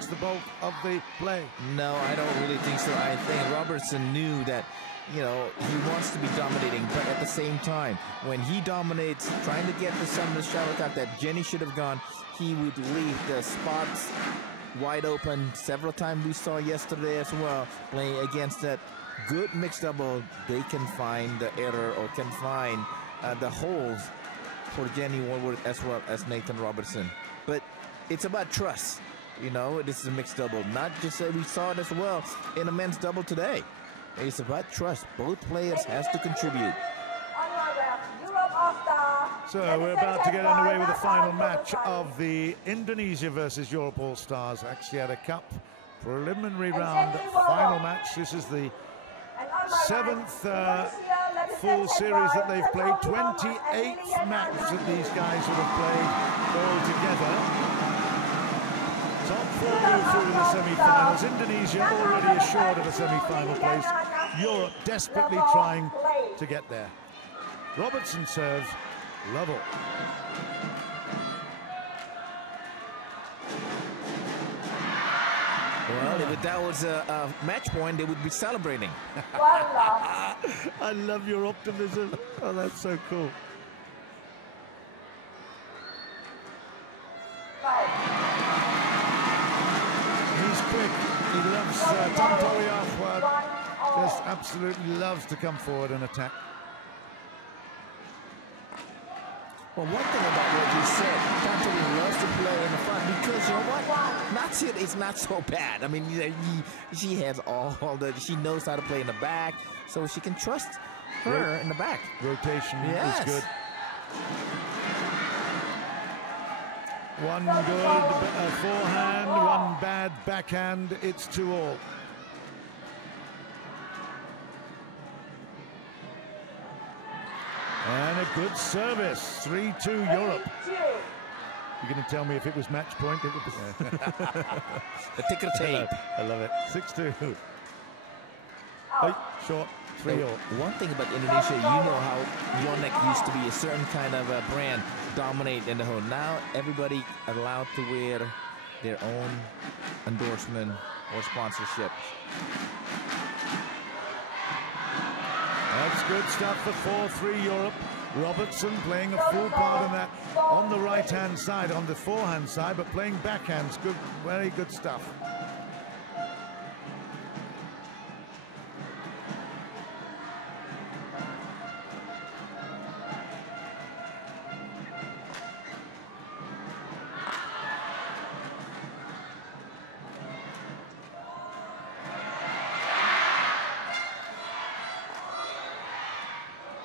takes the bulk of the play. No, I don't really think so. I think Robertson knew that, you know, he wants to be dominating, but at the same time, when he dominates, trying to get to some of the shuttlecock that Jenny should have gone, he would leave the spots wide open. Several times we saw yesterday as well, playing against that good mixed double, they can find the error or can find the holes for J.Wallwork as well as Nathan Robertson. But it's about trust. You know, this is a mixed double, not just that we saw it as well in a men's double today. It's about trust. Both players has to contribute. So we're about to get underway with the final match of the Indonesia versus Europe All-Stars Axiata Cup preliminary round final match. This is the 7th full series that they've played, 28th match that these guys would have played all together. Top 4 move through to the semi-finals. Indonesia already assured of a semi-final place. Europe desperately trying to get there. Robertson serves, level. Well, if that was a match point, they would be celebrating. I love your optimism. Oh, that's so cool. He's quick. He loves Tontowi off. Just absolutely loves to come forward and attack. Well, one thing about what you said, Tontowi loves to play in the front because, you know what? Natsir is not so bad. I mean, she has all the, she knows how to play in the back, so she can trust her in the back. Rotation is good. One good forehand, one bad backhand. It's 2-all. And a good service, 3-2 Europe. You're going to tell me if it was match point? It would be. The ticker tape. I love it. 6-2. Oh, short, 3-all. One thing about Indonesia, you know how Yonex used to be a certain kind of a brand, dominate in the whole. Now everybody allowed to wear their own endorsement or sponsorship. That's good stuff for 4-3 Europe. Robertson playing a full part of that on the right-hand side, on the forehand side, but playing backhands. Good, very good stuff.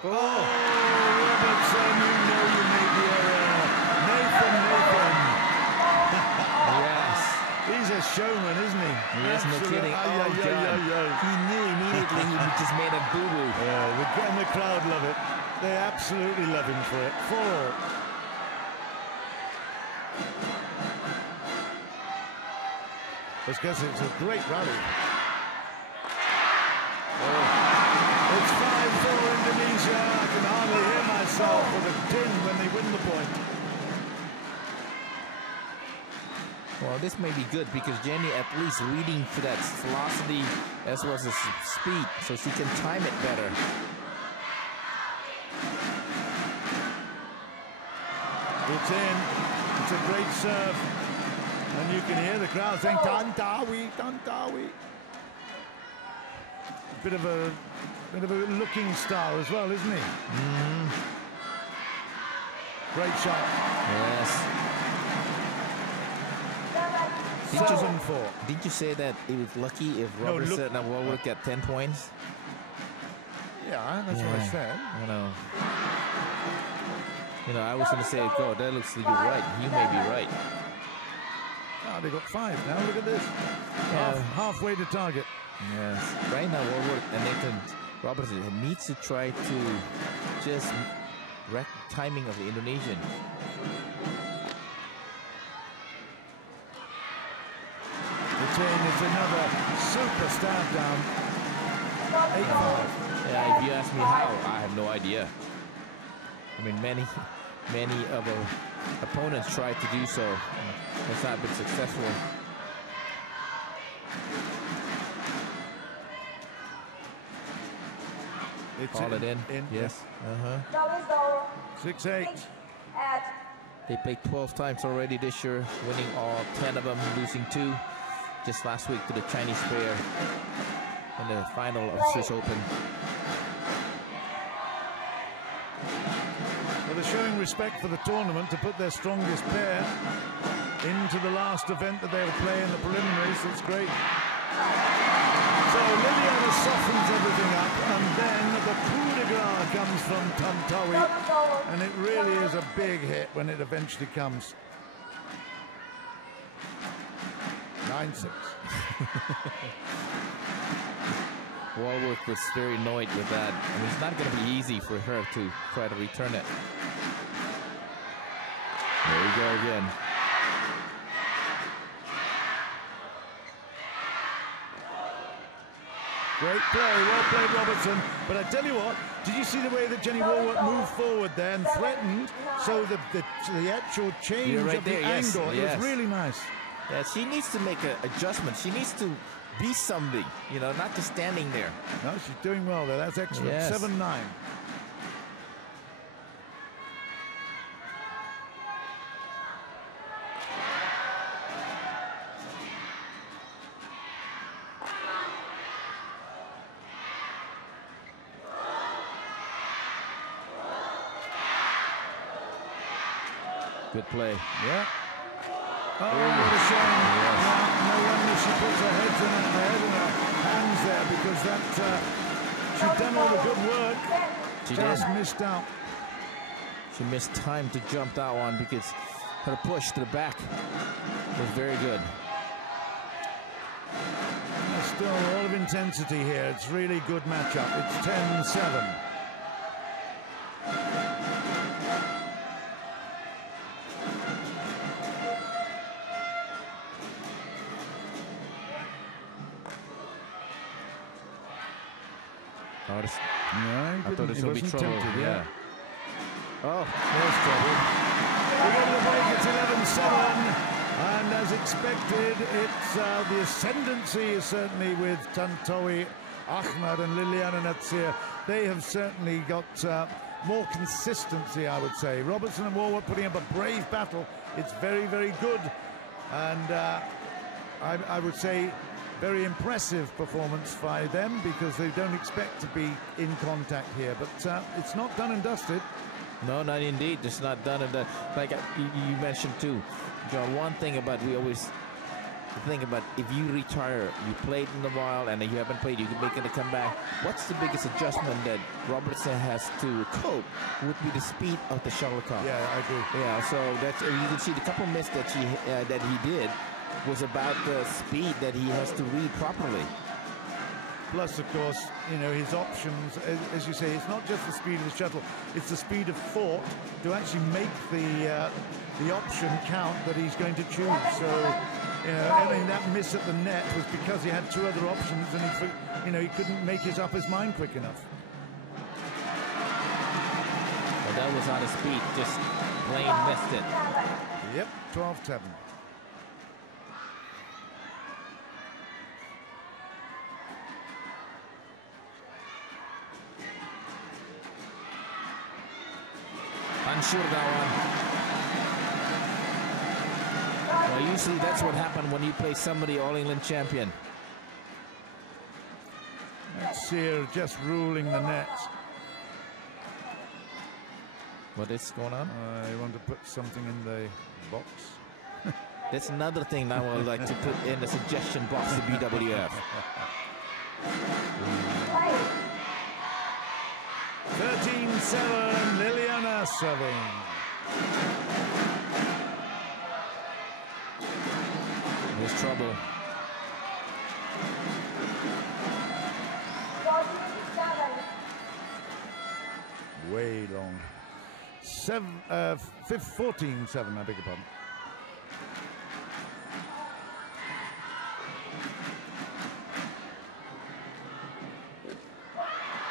Oh, Robertson, you know you made the error. Nathan. Yes. He's a showman, isn't he? Yes, no kidding. He knew immediately he just made a boo-boo. Yeah, and the crowd love it. They absolutely love him for it. 4-all. It's because it's a great rally. It's 5-4 Indonesia. I can hardly hear myself with a din when they win the point. Well, this may be good because Jenny at least reading for that velocity as well as the speed, so she can time it better. It's in. It's a great serve. And you can hear the crowd saying, Tontowi, Tontowi. Bit of a looking star as well, isn't he? Great shot. Yes. Did you say that it was lucky if Robertson and Wallwork got 10 points? Yeah, that's what I said. I know. You know, I was going to say, oh, that looks like you're right. You may be right. Oh, they got 5 now. Look at this. Halfway to target. Yes. Right now, Wallwork and Nathan Robertson needs to try to just wreck timing of the Indonesian. It's another super stab down. 8-5. Yeah, if you ask me how, I have no idea. I mean, many of our opponents tried to do so. It's not been successful. It's Call it in. Yes. 6-8. They played 12 times already this year, winning all 10 of them, losing 2 just last week to the Chinese pair in the final of Swiss Open. Well, they're showing respect for the tournament to put their strongest pair into the last event that they'll play in the preliminaries. That's great. So Liliyana softens everything up, and then the coup de grace comes from Tontowi, and it really is a big hit when it eventually comes. 9-6. J.Wallwork was very annoyed with that, and it's not going to be easy for her to try to return it. There you go again. Great play, well played, Robertson. But I tell you what, did you see the way that J.Wallwork moved forward there and threatened? So the actual change right of the there, yes, angle, yes. It was really nice. Yeah, she needs to make an adjustment. She needs to be something, you know, not just standing there. No, she's doing well there. That's excellent. Yes. 7-9. Good play. Yeah. Oh, what a shame. Yes. No wonder she puts her head in her hands there, because that she'd done all the good work. She just did. missed out. She missed time to jump that one because her push to the back was very good. There's still a lot of intensity here. It's really good matchup. It's 10-7. I thought this would be trouble. Tempted, yeah. Oh, there's trouble. We go to the break. It's 11-7, and as expected, it's the ascendancy is certainly with Tontowi, Ahmad, and L.Natsir. They have certainly got more consistency, I would say. Robertson and J.Wallwork putting up a brave battle. It's very, very good, and I would say very impressive performance by them, because they don't expect to be in contact here, but it's not done and dusted. No, not indeed. It's not done and done. Like you mentioned too, John, one thing about we always think about, if you retire, you played in a while and you haven't played, you can make it a comeback. What's the biggest adjustment that Robertson has to cope would be the speed of the shuttlecock. Yeah, I agree. Yeah, so that's, you can see the couple misses that he did was about the speed that he has to read properly. Plus, of course, you know, his options, as you say, it's not just the speed of the shuttle, it's the speed of thought to actually make the option count that he's going to choose. So, you know, I mean, that miss at the net was because he had 2 other options, and he couldn't make up his mind quick enough. Well, that was out of speed, just plain missed it. Yep, 12-7. Unsure that one. Well, usually that's what happened when you play somebody All-England champion. N.Robertson just ruling the net. What is going on? I want to put something in the box. That's another thing that I would like to put in the suggestion box to BWF. 13-7, Liliyana serving. There's trouble. Way long. 14-7, I beg your pardon.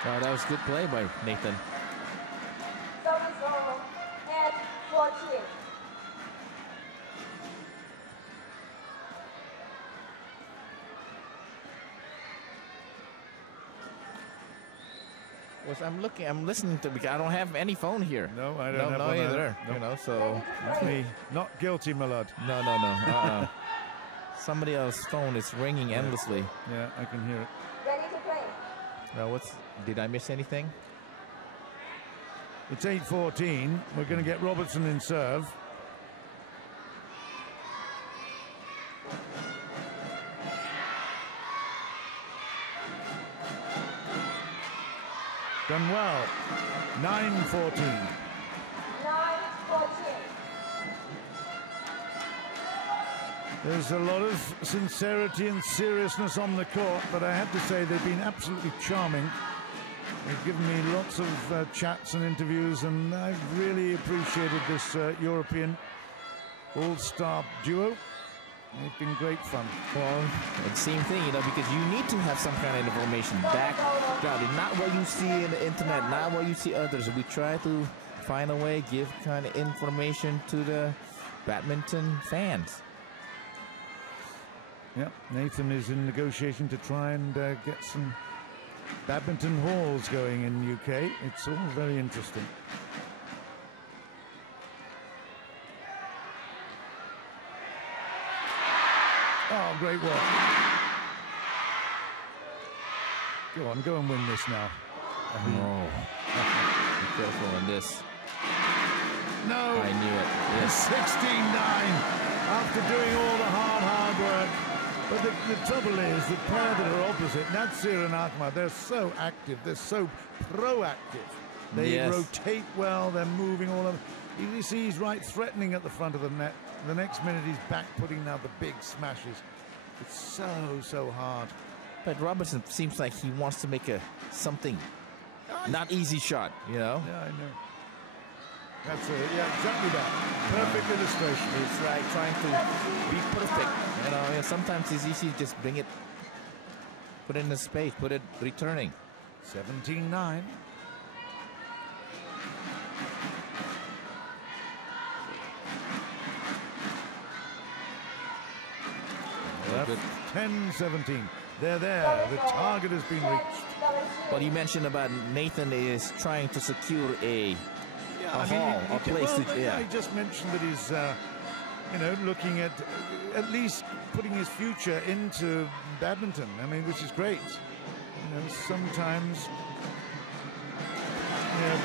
Oh, that was good play by Nathan. I'm listening to, because I don't have any phone here. No, I don't have one either. Nope. You know, so That's me. Not guilty, my lad. No. Somebody else's phone is ringing endlessly. Yeah, I can hear it. Ready to play. Did I miss anything? It's 8-14. We're going to get Robertson in serve. Done well. 9-14. 9-14. There's a lot of sincerity and seriousness on the court, but I have to say they've been absolutely charming. They've given me lots of chats and interviews, and I've really appreciated this European all-star duo. It's been great fun. Well, it's the same thing, you know, because you need to have some kind of information background. Not what you see in the internet, not what you see others. We try to find a way, give kind of information to the badminton fans. Yeah, Nathan is in negotiation to try and get some badminton halls going in UK. It's all very interesting. Oh, great work. Go on, go and win this now. Oh, be careful on this. No. I knew it. Yes. 16-9 after doing all the hard work. But the trouble is, the pair that are opposite, Natsir and Ahmad, they're so active, they're so proactive. They rotate well, they're moving all over. You see he's right threatening at the front of the net. The next minute he's back putting out the big smashes. It's so hard. But Robertson seems like he wants to make something not easy shot, you know? Yeah, I know. That's it. Yeah, exactly that. Perfect illustration. It's like trying to be perfect. You know, sometimes it's easy to just bring it, put it in the space, put it returning. 17-9. Good. 10-17. They're there. The target has been reached. What you mentioned about Nathan is trying to secure a hall, a place. I just mentioned that he's, you know, looking at least putting his future into badminton. I mean, which is great. You know, sometimes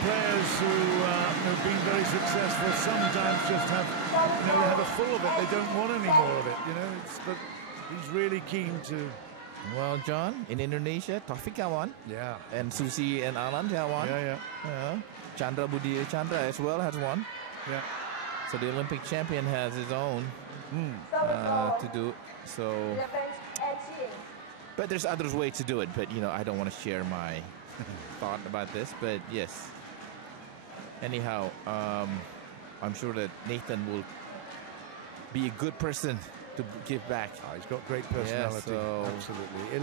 players who have been very successful sometimes just have, they have a full of it. They don't want any more of it. You know, but he's really keen to. Well, John, in Indonesia, Taufik Kawan. Yeah. And Susi and Alan Kawan. Yeah. Chandra Budi Chandra as well has one. Yeah. So the Olympic champion has his own to do. So, but there's other ways to do it. But you know, I don't want to share my thought about this. But yes. Anyhow, I'm sure that Nathan will be a good person to give back. Oh, he's got great personality. Yeah, so absolutely.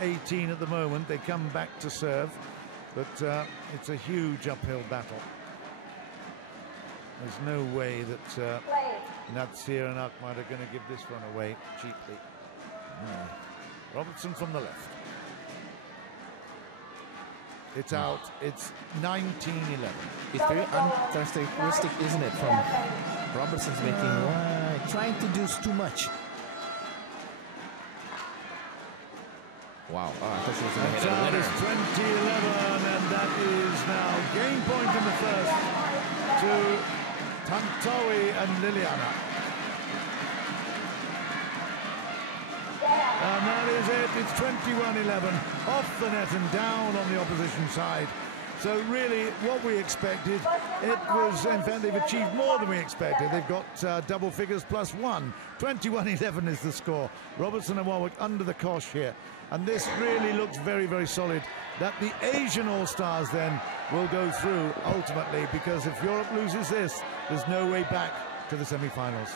11-18 at the moment. They come back to serve, but it's a huge uphill battle. There's no way that Natsir and Ahmad are going to give this one away cheaply. Robertson from the left. It's out. It's 19-11. It's very uncharacteristic, isn't it, from Robertson's making trying to do too much. Wow. Oh, I thought she was going to hit a winner. It's 20-11, and that is now game point in the first to Tontowi and Liliyana. And that is it. It's 21-11 off the net and down on the opposition side. So really, what we expected, it was, in fact, they've achieved more than we expected. They've got double figures plus one. 21-11 is the score. Robertson and J.Wallwork under the cosh here. And this really looks very, very solid. That the Asian All-Stars then will go through ultimately, because if Europe loses this, there's no way back to the semi-finals.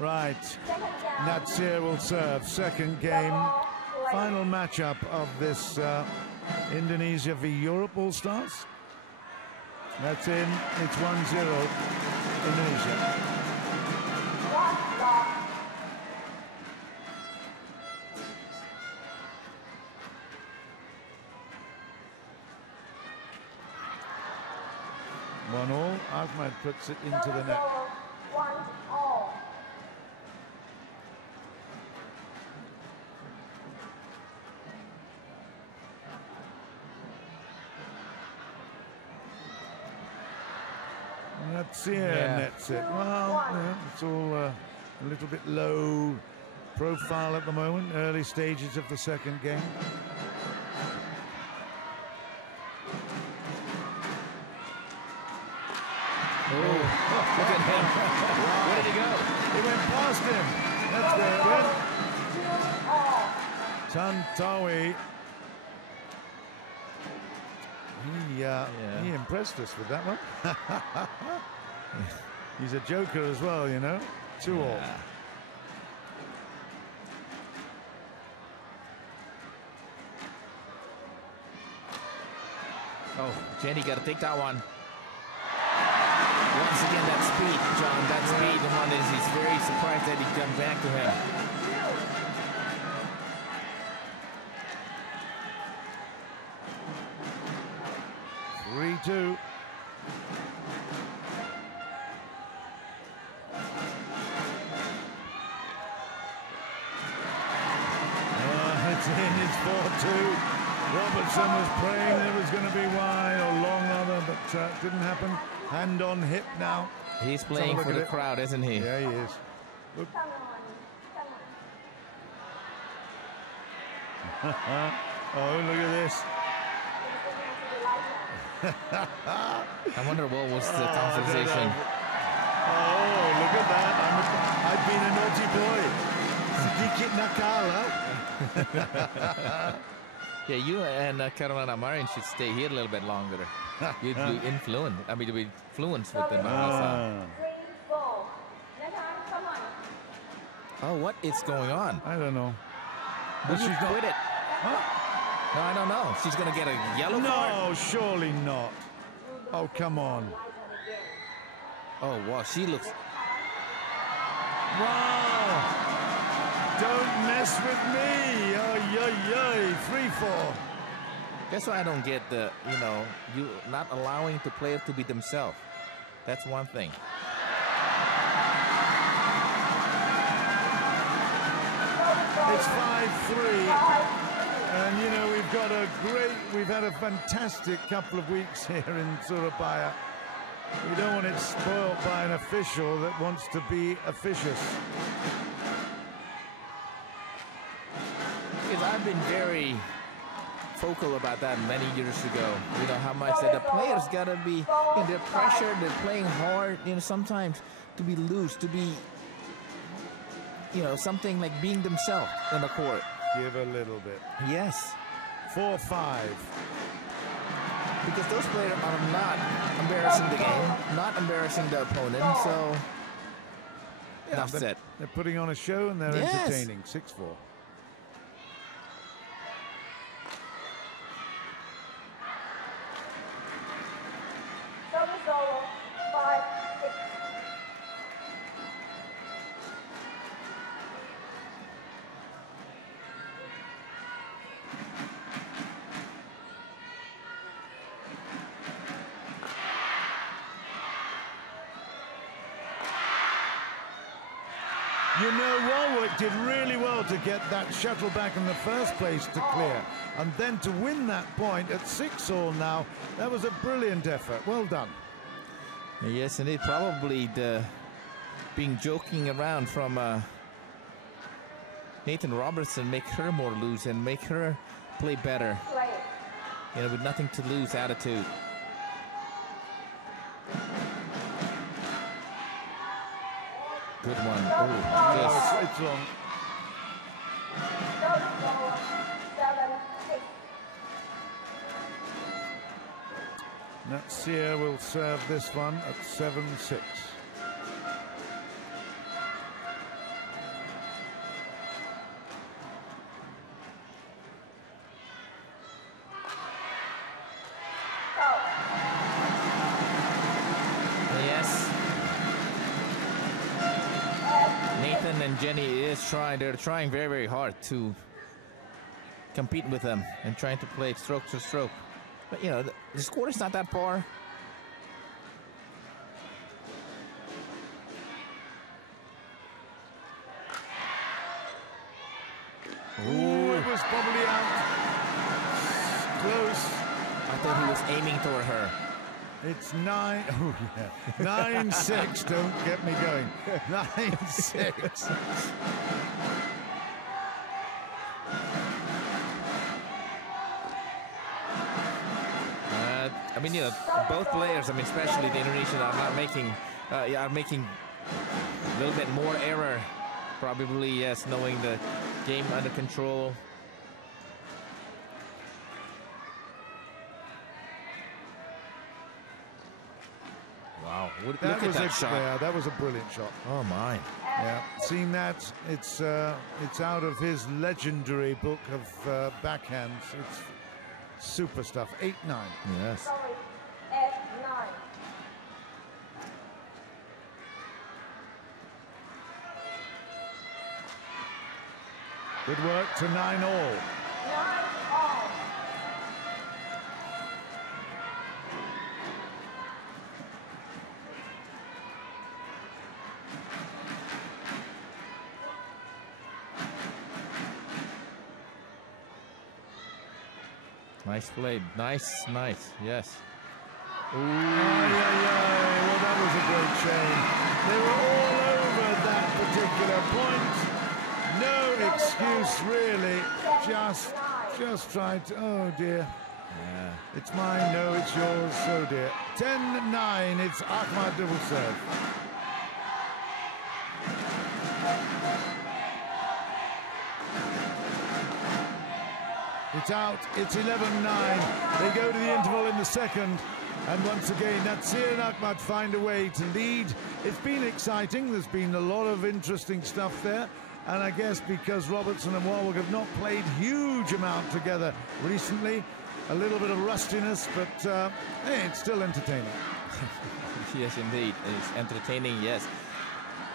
Right, Natsir will serve. Second game, final matchup of this Indonesia v Europe All-Stars. That's in. It's 1-0 Indonesia. One all. Ahmad puts it into the net. Natsir nets it. Well, yeah, it's all a little bit low profile at the moment. Early stages of the second game. Oh, look at him. Where did he go? He went past him. That's where it went. Tontowi. He impressed us with that one. He's a joker as well, you know. 2-all. Oh, Jenny got to take that one. Once again, that speed, John, that speed, the one is, he's very surprised that he come back to him. Two. It's in, it's 4-2. Robertson was praying it was going to be wide or long rather, but didn't happen. Hand on hip now. He's playing for the crowd, isn't he? Yeah, he is. Look. Oh, look at this. I wonder what was the conversation. Oh, look at that. I've been a naughty boy. Sedikit nakal, Yeah, you and Carolina Marin should stay here a little bit longer. You'd be influent. I mean, you'd be fluent with the Oh, what is going on? I don't know. But she's quit it. Huh? No, I don't know. She's going to get a yellow card? No, surely not. Oh, come on. Oh, wow. She looks... Wow. Don't mess with me. Oh, yay. 3-4. That's why I don't get the, you not allowing the player to be themselves. That's one thing. It's 5-3. And, we've had a fantastic couple of weeks here in Surabaya. We don't want it spoiled by an official that wants to be officious. Because I've been very vocal about that many years ago. How much that the players got to be under pressure, they're playing hard, sometimes to be loose, to be, something like being themselves in the court. Give a little bit. Yes. 4-5. Because those players are not embarrassing the game, not embarrassing the opponent, so enough said. They're putting on a show and they're entertaining. 6-4. J.Wallwork did really well to get that shuttle back in the first place to clear. And then to win that point at 6-all now, that was a brilliant effort. Well done. Yes, indeed. Probably the being joking around from N.Robertson make her more loose and make her play better. With nothing to lose attitude. Good one. Oh, it's long. Natsir will serve this one at 7-6. and Jenny they're trying very, very hard to compete with them and trying to play stroke to stroke. But, you know, the score is not that far. Ooh, it was probably out. Close. I thought he was aiming toward her. It's 9. Oh, yeah. 9-6. Don't get me going. 9-6. I mean, you know, both players, I mean, especially the Indonesians, are making a little bit more error. Probably, yes, knowing the game under control. Wow, look at that shot. Yeah, that was a brilliant shot. Oh, my. Yeah, seen that? It's out of his legendary book of backhands. It's super stuff. 8-9. Yes. 8-9. Good work to 9-all. 9-all. Nice play. Nice. Yes. Ooh. Well, that was a great shame. They were all over that particular point. No excuse, really. Just tried to. Oh, dear. Yeah. It's mine. No, it's yours. Oh, dear. 10-9. It's Ahmad who will serve. It's out. It's 11-9. They go to the interval in the second. And once again, Natsir and Ahmad find a way to lead. It's been exciting. There's been a lot of interesting stuff there. And I guess because Robertson and J.Wallwork have not played huge amount together recently, a little bit of rustiness, but hey, it's still entertaining. Yes, indeed. It's entertaining, yes.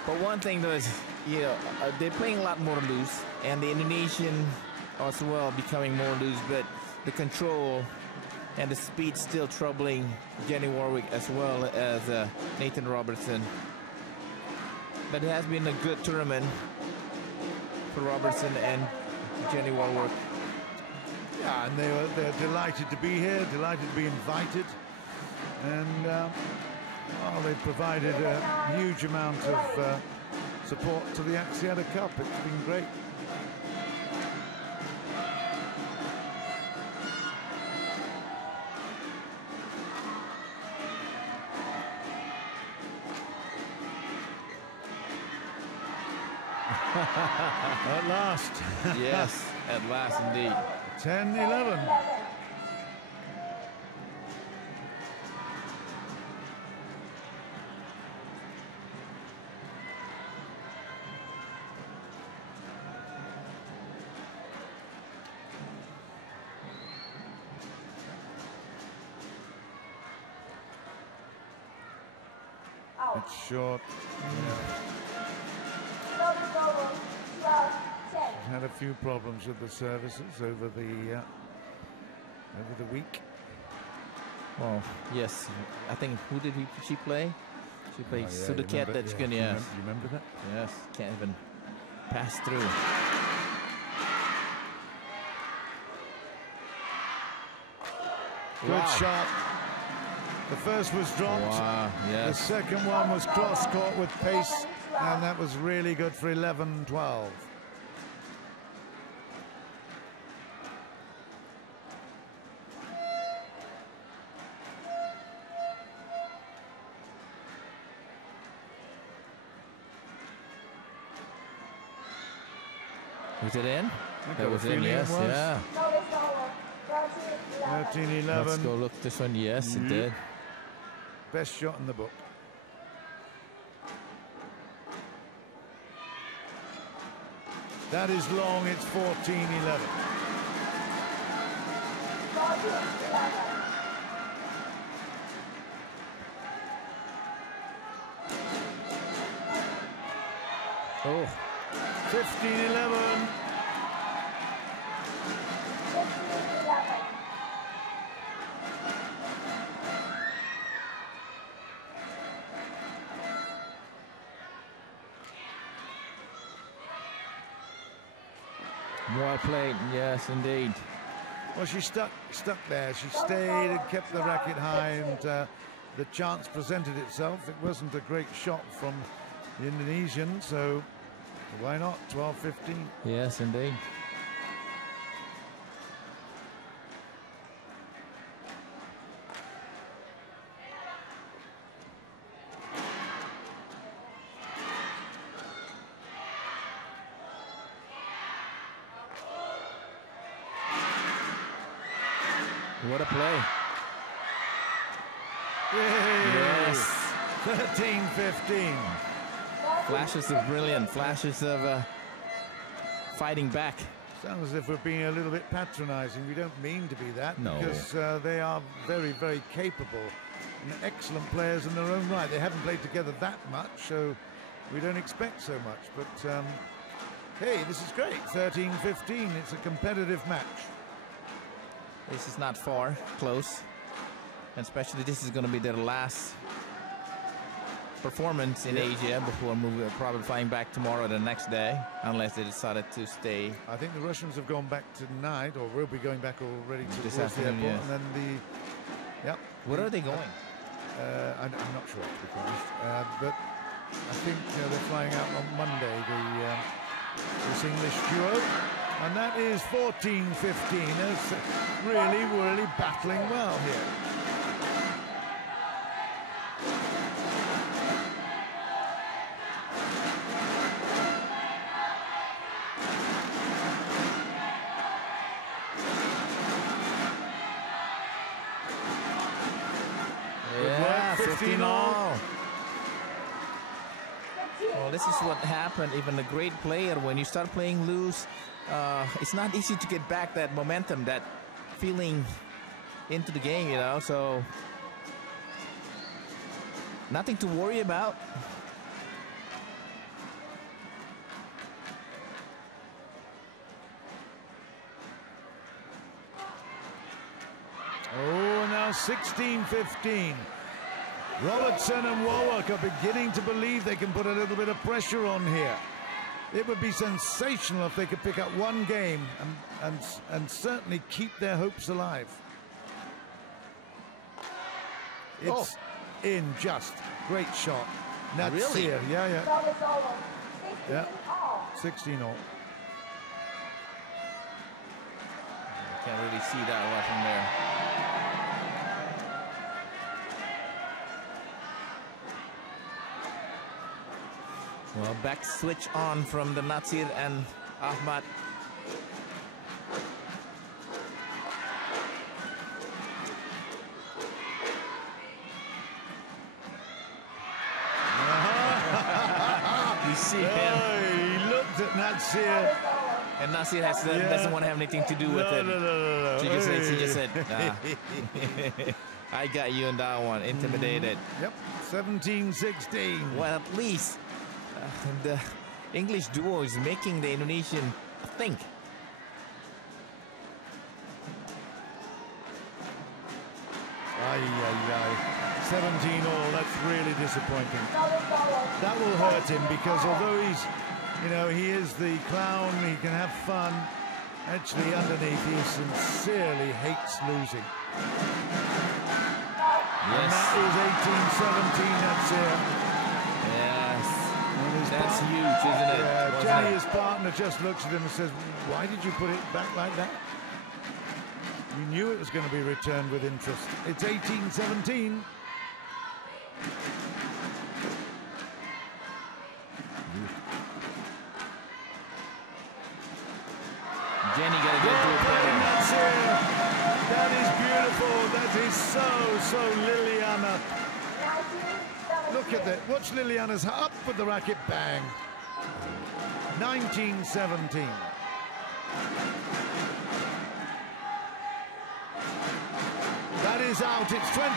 But one thing though is, you know, they're playing a lot more loose, and the Indonesian as well becoming more loose, but the control and the speed still troubling J.Wallwork as well as Nathan Robertson. But it has been a good tournament for Robertson and J.Wallwork. Yeah, and they're delighted to be here, delighted to be invited, and well, they've provided a huge amount of support to the Axiata Cup. It's been great. At last. Yes, at last indeed. 10-11. It's short. Had a few problems with the services over the week. Well, yes, I think who did she play? She played Sudaket. That's good. Yes, you remember that? Yes, can't even pass through. Good shot. The first was dropped. Wow, yes. The second one was cross-court with pace, and that was really good for 11-12. Was it in? That was in, yes, yeah. 13-11. Let's go look this one. Yes, it did. Best shot in the book. That is long. It's 14-11. Oh, 15-11. Well played, yes, indeed. Well, she stuck there. She stayed and kept the racket high, and the chance presented itself. It wasn't a great shot from the Indonesian, so why not? 12-15. Yes, indeed. What a play. Yay. Yes. 13-15. Flashes of brilliant, flashes of fighting back. Sounds as if we're being a little bit patronizing. We don't mean to be that. No. Because they are very, very capable and excellent players in their own right. They haven't played together that much, so we don't expect so much. But, hey, this is great. 13-15. It's a competitive match. This is not far, close. And especially this is going to be their last performance in Asia before probably flying back tomorrow or the next day, unless they decided to stay. I think the Russians have gone back tonight, or will be going back already to this the afternoon, airport. And then Where are they going? I'm not sure, to be honest. But I think they're flying out on Monday, this English duo. And that is 14-15. It's really, really battling well here. Yeah, 15-all. Well, this is what happened. Even a great player, when you start playing loose, it's not easy to get back that momentum, that feeling into the game, you know. So nothing to worry about. Oh, now 16-15. Robertson and J.Wallwork are beginning to believe they can put a little bit of pressure on here. It would be sensational if they could pick up one game and certainly keep their hopes alive. It's in just. Great shot. N.Robertson. Really? Yeah. 16-all. Can't really see that right from there. Well, back switch on from the L.Natsir and Ahmad. You see him. He looked at N.Robertson. And L.Natsir doesn't want to have anything to do with it. No. She just said, nah. I got you in that one. Intimidated. Yep. 17-16. Well, at least the English duo is making the Indonesian think. Ay. 17-all. That's really disappointing. That will hurt him because although he is the clown, he can have fun. Actually, underneath, he sincerely hates losing. Yes. And that is 18-17. That's it. That's huge, isn't it? Yeah, Jenny, his partner, just looks at him and says, why did you put it back like that? You knew it was going to be returned with interest. It's 18-17. Jenny got to get to a player. That is beautiful. That is so Liliyana. Look at that. Watch Liliyana's up with the racket, bang. 19-17. That is out. It's 2017.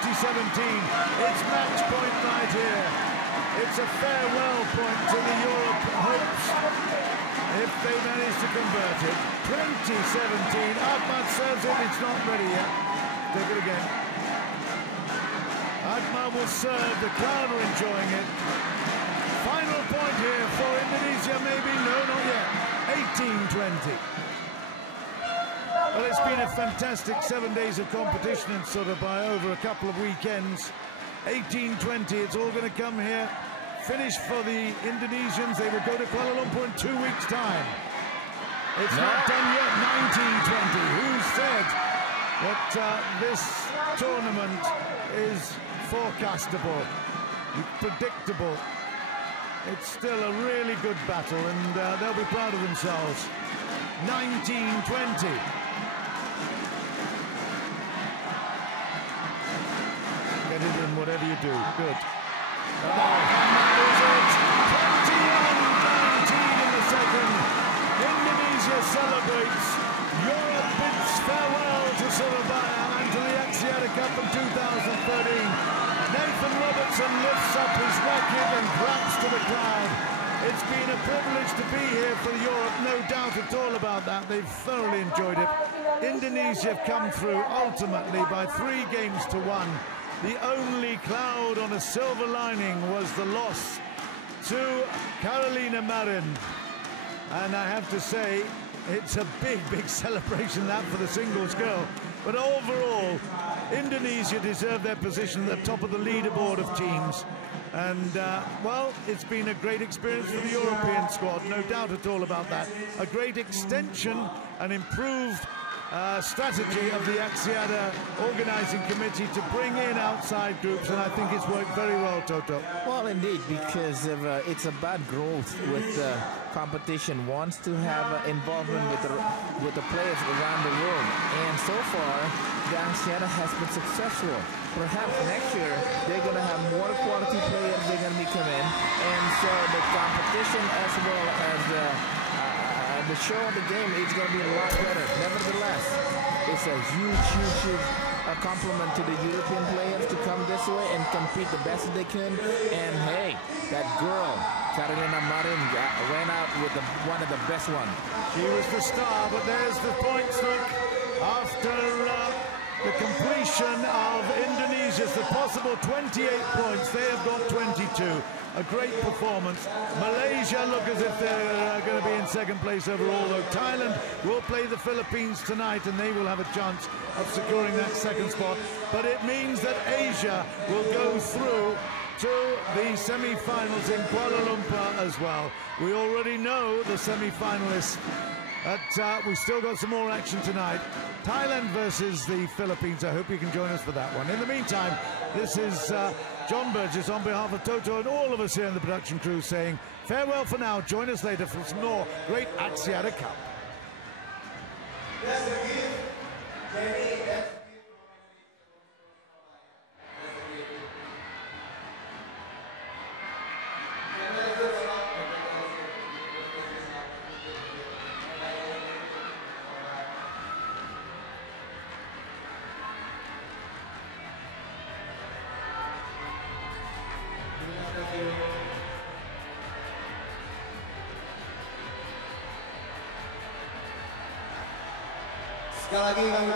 It's match point right here. It's a farewell point to the Europe hopes. if they manage to convert it. 20-17. Ahmad serves it. It's not ready yet. Take it again. Ahmad will serve. The crowd are enjoying it. Final point here for Indonesia, maybe. No, not yet. 18-20. Well, it's been a fantastic 7 days of competition in Surabaya over a couple of weekends. 18-20. It's all going to come here. Finish for the Indonesians. They will go to Kuala Lumpur in 2 weeks' time. It's not done yet. 19-20. Who said that this tournament is forecastable, predictable? It's still a really good battle, and they'll be proud of themselves. 19-20. Get it in whatever you do. Good. That is it. 21-19 in the second. Indonesia celebrates. Europe bids farewell to Surabaya and to the Axiata Cup in 2013. N.Robertson lifts up his racket and claps to the crowd. It's been a privilege to be here for Europe, no doubt at all about that. They've thoroughly enjoyed it. Indonesia have come through ultimately by 3 games to 1. The only cloud on a silver lining was the loss to Carolina Marin. And I have to say, it's a big, big celebration that for the singles girl. But overall, Indonesia deserve their position at the top of the leaderboard of teams. And, well, it's been a great experience for the European squad, no doubt at all about that. A great extension, an improved strategy of the Axiata organising committee to bring in outside groups, and I think it's worked very well, Toto. Well, indeed, because of, it's about growth with competition. Wants to have involvement with the players around the world, and so far, the Axiata has been successful. Perhaps next year they're going to have more quality players. They're going to be coming, and so the competition as well as the show of the game is going to be a lot better. Nevertheless, it's a huge compliment to the European players to come this way and compete the best they can. And hey, that girl, Carolina Marin, went out with one of the best ones. She was the star, but there's the points look after the completion of Indonesia's the possible 28 points. They have got 22. A great performance. Malaysia look as if they're going to be in second place overall, though Thailand will play the Philippines tonight and they will have a chance of securing that second spot. But it means that Asia will go through to the semi-finals in Kuala Lumpur as well. We already know the semi-finalists. We still got some more action tonight. Thailand versus the Philippines. I hope you can join us for that one. In the meantime, this is John Burgess on behalf of Toto and all of us here in the production crew saying farewell for now. Join us later for some more great Axiata Cup. Sekali lagi kami